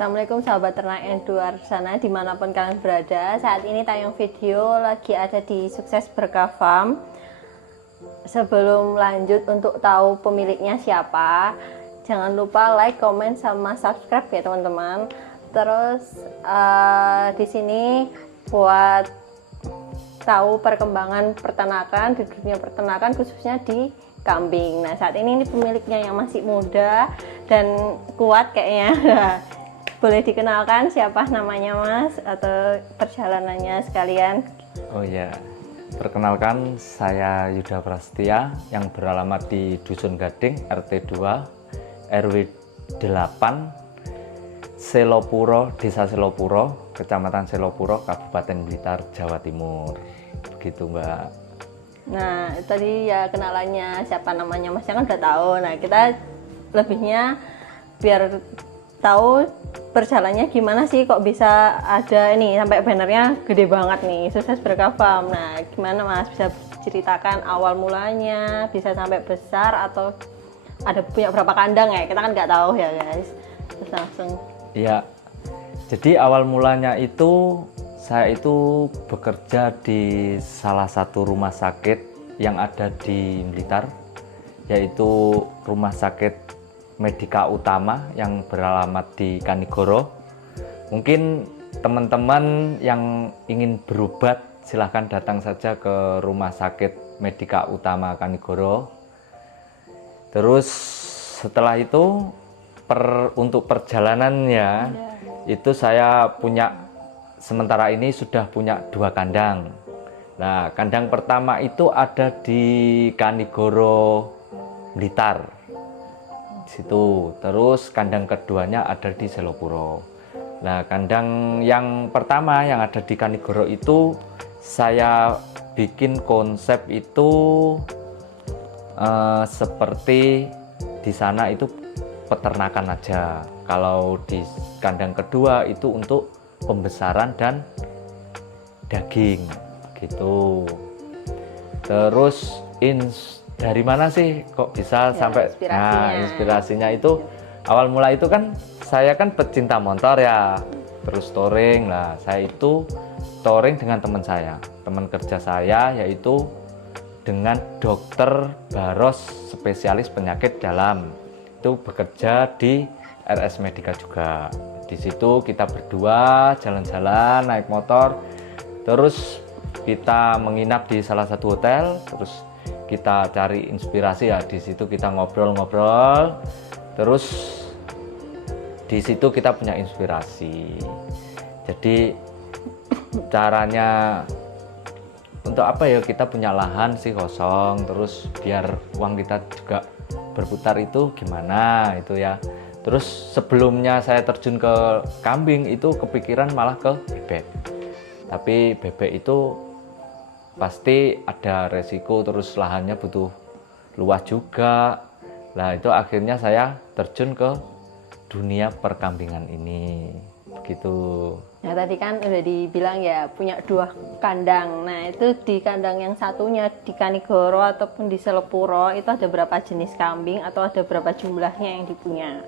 Assalamualaikum sahabat ternak yang di luar sana dimanapun kalian berada. Saat ini tayang video lagi ada di Sukses Berkah Farm. Sebelum lanjut untuk tahu pemiliknya siapa, jangan lupa like, comment, sama subscribe ya teman-teman. Terus di sini buat tahu perkembangan peternakan di dunia peternakan khususnya di kambing. Nah saat ini pemiliknya yang masih muda dan kuat kayaknya. Boleh dikenalkan siapa namanya Mas atau perjalanannya sekalian? Oh ya, perkenalkan saya Yuda Prasetya yang beralamat di Dusun Gading RT 2 RW 8 Selopuro, Desa Selopuro, Kecamatan Selopuro, Kabupaten Blitar, Jawa Timur. Begitu Mbak. Nah tadi ya kenalannya siapa namanya Mas kan udah tahu. Nah kita lebihnya biar tahu perjalanannya gimana sih kok bisa ada ini sampai bannernya gede banget nih Sukses Berkah Farm. Nah gimana Mas bisa ceritakan awal mulanya bisa sampai besar atau ada punya berapa kandang ya, kita kan nggak tahu ya guys. Terus langsung Ya, jadi awal mulanya itu saya itu bekerja di salah satu rumah sakit yang ada di Blitar, yaitu Rumah Sakit Medika Utama yang beralamat di Kanigoro. Mungkin teman-teman yang ingin berobat silahkan datang saja ke Rumah Sakit Medika Utama Kanigoro. Terus setelah itu untuk perjalanannya itu saya punya, sementara ini sudah punya 2 kandang. Nah kandang pertama itu ada di Kanigoro Blitar situ, terus kandang keduanya ada di Selopuro. Nah kandang yang pertama yang ada di Kanigoro itu saya bikin konsep itu seperti di sana itu peternakan aja. Kalau di kandang kedua itu untuk pembesaran dan daging gitu. Terus dari mana sih kok bisa ya, sampai inspirasinya itu awal mula itu kan saya kan pecinta motor ya, terus touring lah. Saya itu touring dengan teman kerja saya, yaitu dengan dokter Baros spesialis penyakit dalam, itu bekerja di RS Medika juga. Di situ kita berdua jalan-jalan naik motor, terus kita menginap di salah satu hotel, terus kita cari inspirasi ya. Di situ kita ngobrol-ngobrol, terus di situ kita punya inspirasi. Jadi caranya untuk apa ya, kita punya lahan sih kosong, terus biar uang kita juga berputar itu gimana itu ya. Terus sebelumnya saya terjun ke kambing itu kepikiran malah ke bebek, tapi bebek itu pasti ada resiko, terus lahannya butuh luas juga. Nah itu akhirnya saya terjun ke dunia perkambingan ini begitu. Nah tadi kan udah dibilang ya punya 2 kandang. Nah itu di kandang yang satunya di Kanigoro ataupun di Selopuro itu ada berapa jenis kambing atau ada berapa jumlahnya yang dipunya?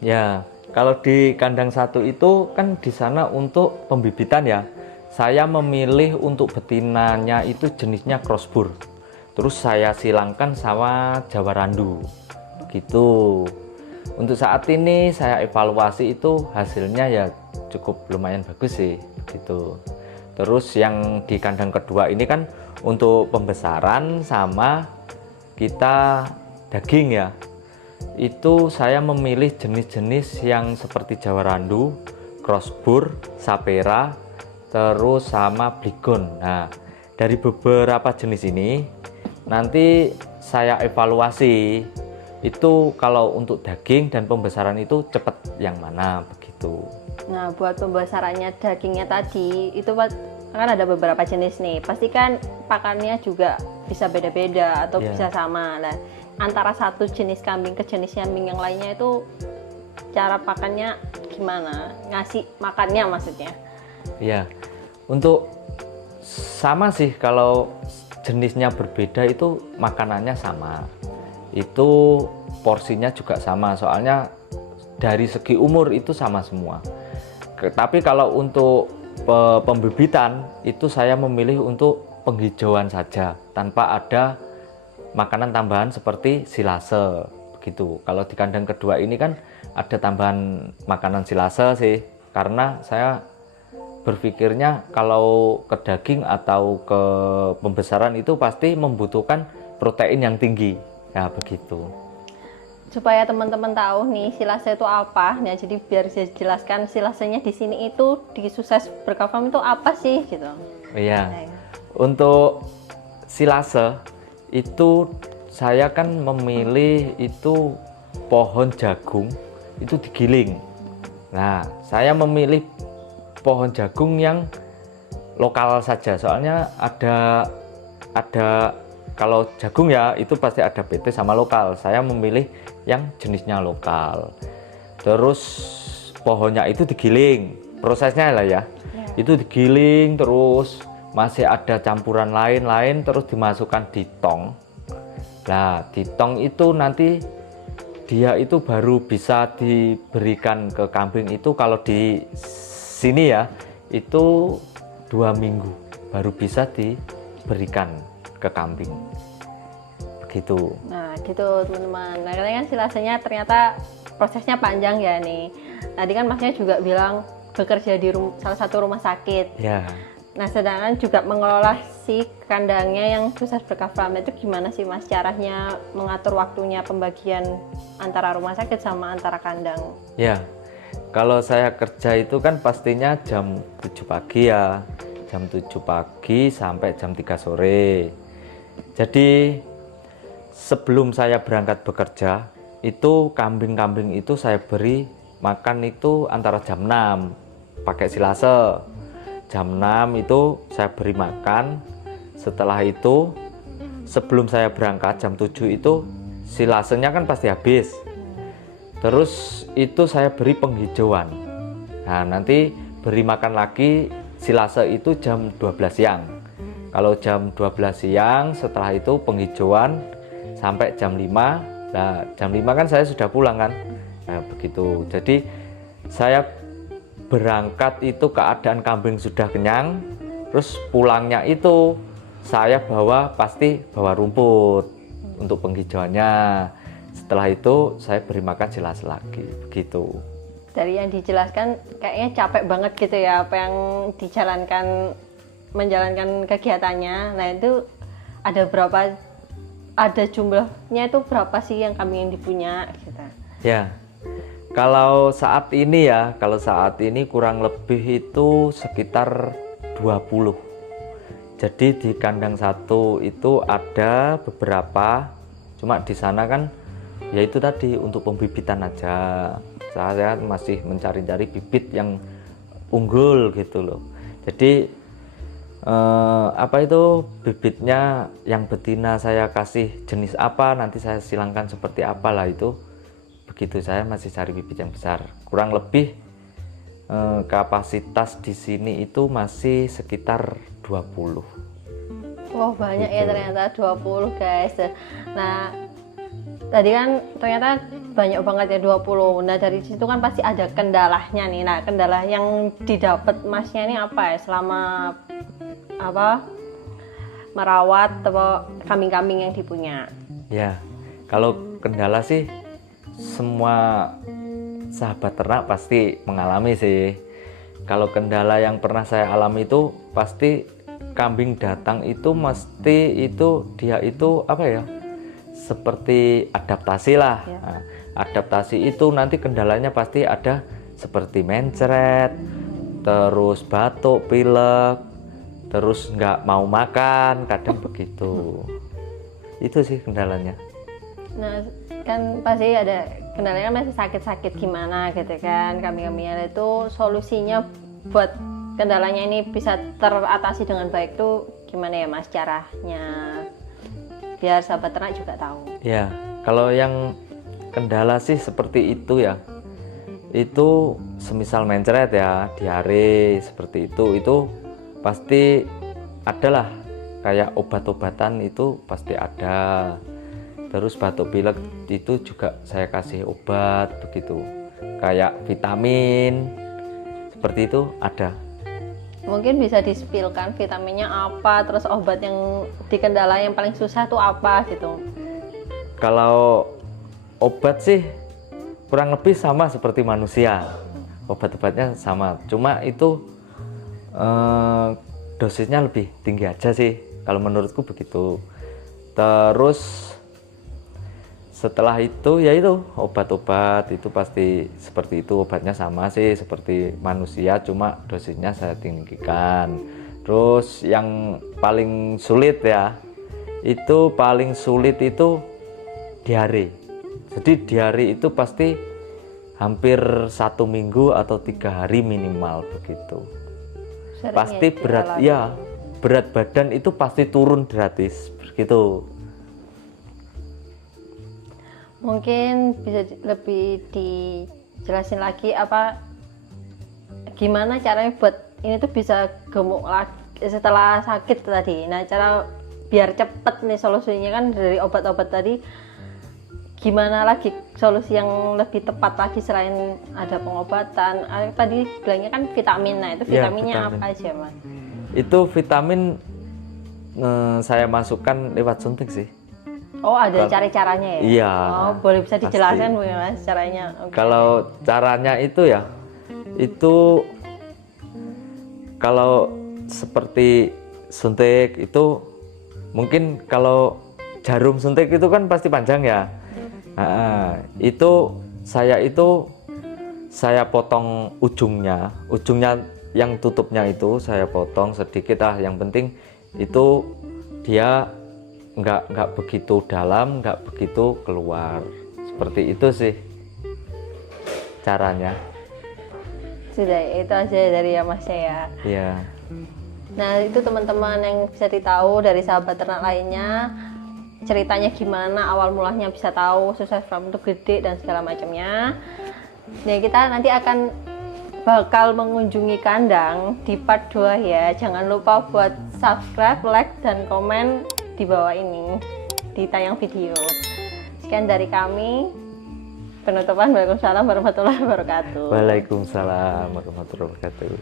Ya kalau di kandang satu itu kan di sana untuk pembibitan ya. Saya memilih untuk betinanya itu jenisnya crossbur. Terus saya silangkan sama Jawa Randu. Gitu. Untuk saat ini saya evaluasi itu hasilnya ya cukup lumayan bagus sih. Gitu. Terus yang di kandang kedua ini kan untuk pembesaran sama kita daging ya. Itu saya memilih jenis-jenis yang seperti Jawa Randu, crossbur, sapera, terus sama Bligon. Nah dari beberapa jenis ini nanti saya evaluasi itu kalau untuk daging dan pembesaran itu cepat yang mana begitu. Nah buat pembesarannya dagingnya tadi itu kan ada beberapa jenis nih, pasti kan pakannya juga bisa beda-beda atau bisa sama. Nah antara satu jenis kambing ke jenis kambing yang lainnya itu cara pakannya gimana, ngasih makannya maksudnya? Ya, untuk sama sih, kalau jenisnya berbeda itu makanannya sama, itu porsinya juga sama. Soalnya dari segi umur itu sama semua. Tapi kalau untuk pembibitan itu saya memilih untuk penghijauan saja tanpa ada makanan tambahan seperti silase begitu. Kalau di kandang kedua ini kan ada tambahan makanan silase sih, karena saya berpikirnya kalau ke daging atau ke pembesaran itu pasti membutuhkan protein yang tinggi ya begitu. Supaya teman-teman tahu nih silase itu apa, nah jadi biar saya jelaskan silasenya di sini itu di Sukses Berkah Farm itu apa sih gitu. Iya. Untuk silase itu saya kan memilih itu pohon jagung itu digiling. Nah, saya memilih pohon jagung yang lokal saja, soalnya ada kalau jagung ya itu pasti ada PT sama lokal. Saya memilih yang jenisnya lokal. Terus pohonnya itu digiling, prosesnya lah ya. Itu digiling terus masih ada campuran lain-lain terus dimasukkan di tong. Nah, di tong itu nanti dia itu baru bisa diberikan ke kambing itu kalau di sini ya itu 2 minggu baru bisa diberikan ke kambing begitu. Nah gitu teman-teman, nah katanya kan silasenya ternyata prosesnya panjang ya nih. Tadi kan masnya juga bilang bekerja di salah satu rumah sakit Ya. Nah sedangkan juga mengelola si kandangnya yang Sukses Berkah Farm itu gimana sih mas caranya mengatur waktunya pembagian antara rumah sakit sama antara kandang? Ya, kalau saya kerja itu kan pastinya jam 7 pagi ya, jam 7 pagi sampai jam 3 sore. Jadi sebelum saya berangkat bekerja, itu kambing-kambing itu saya beri makan itu antara jam 6 pakai silase. Jam 6 itu saya beri makan. Setelah itu sebelum saya berangkat jam 7 itu silasenya kan pasti habis. Terus itu saya beri penghijauan. Nah, nanti beri makan lagi silase itu jam 12 siang. Kalau jam 12 siang setelah itu penghijauan sampai jam 5. Nah, jam 5 kan saya sudah pulang kan. Nah, begitu. Jadi saya berangkat itu keadaan kambing sudah kenyang, terus pulangnya itu saya pasti bawa rumput untuk penghijauannya. Setelah itu saya beri makan silase lagi begitu. Dari yang dijelaskan kayaknya capek banget gitu ya apa yang menjalankan kegiatannya. Nah itu ada jumlahnya itu berapa sih yang kambing yang dipunya gitu? Ya. Kalau saat ini kurang lebih itu sekitar 20. Jadi di kandang satu itu ada beberapa, cuma di sana kan ya itu tadi untuk pembibitan aja. Saya masih mencari-cari bibit yang unggul gitu loh. Jadi bibitnya yang betina saya kasih jenis apa, nanti saya silangkan seperti apalah itu. Begitu, saya masih cari bibit yang besar. Kurang lebih kapasitas di sini itu masih sekitar 20. Wah banyak gitu. Ya ternyata 20 guys. Nah tadi kan ternyata banyak banget ya 20. Nah dari situ kan pasti ada kendalanya nih. Nah kendala yang didapat masnya ini apa ya selama merawat atau kambing-kambing yang dipunya? Ya, kalau kendala sih semua sahabat ternak pasti mengalami sih. Kalau kendala yang pernah saya alami itu pasti kambing datang itu mesti itu dia itu seperti adaptasi lah ya. Nah, adaptasi itu nanti kendalanya pasti ada seperti mencret, terus batuk, pilek, terus nggak mau makan, kadang begitu. Itu sih kendalanya. Nah kan pasti ada kendalanya masih sakit-sakit gimana gitu kan kambing-kambingnya itu solusinya buat kendalanya ini bisa teratasi dengan baik tuh gimana ya mas caranya biar sahabat ternak juga tahu. Ya kalau yang kendala sih seperti itu ya, itu semisal mencret ya, diare seperti itu pasti adalah kayak obat-obatan itu pasti ada. Terus batuk pilek itu juga saya kasih obat begitu. kayak vitamin seperti itu ada. Mungkin bisa di-spillkan vitaminnya apa, terus obat yang dikendala yang paling susah tuh apa gitu. Kalau obat sih kurang lebih sama seperti manusia, obat-obatnya sama, cuma itu dosisnya lebih tinggi aja sih kalau menurutku begitu. Terus setelah itu ya itu obat-obat itu pasti seperti itu, obatnya sama sih seperti manusia, cuma dosisnya saya tinggikan. Terus yang paling sulit ya, itu paling sulit itu diare. Jadi diare itu pasti hampir 1 minggu atau 3 hari minimal begitu. Sering Pasti berat ya, berat badan itu pasti turun gratis begitu. Mungkin bisa lebih dijelasin lagi apa gimana caranya buat ini tuh bisa gemuk lagi setelah sakit tadi. Nah, cara biar cepet nih solusinya kan dari obat-obat tadi, gimana lagi solusi yang lebih tepat lagi selain ada pengobatan? Tadi bilangnya kan vitamin. Nah, itu Ya, vitaminnya vitamin. apa aja, Mas? Itu vitamin saya masukkan lewat suntik sih. Oh, ada cara-caranya ya? Iya, Oh, boleh bisa dijelaskan pasti. mungkin, Mas, caranya? Oke. Kalau caranya itu ya, itu kalau seperti suntik itu mungkin kalau jarum suntik itu kan pasti panjang ya. Nah, itu saya potong ujungnya yang tutupnya itu saya potong sedikit yang penting itu dia nggak begitu dalam, nggak begitu keluar, seperti itu sih caranya. Sudah, itu aja dari ya Masnya ya. Ya, Nah, itu teman-teman yang bisa ditahu dari sahabat ternak lainnya, ceritanya gimana awal mulanya bisa tahu sukses farm itu gede dan segala macamnya. Nah, kita nanti akan bakal mengunjungi kandang di part 2 ya. Jangan lupa buat subscribe, like, dan komen di bawah ini di tayang video. Sekian dari kami. Penutupan, Waalaikumsalam warahmatullahi wabarakatuh. Waalaikumsalam warahmatullahi wabarakatuh.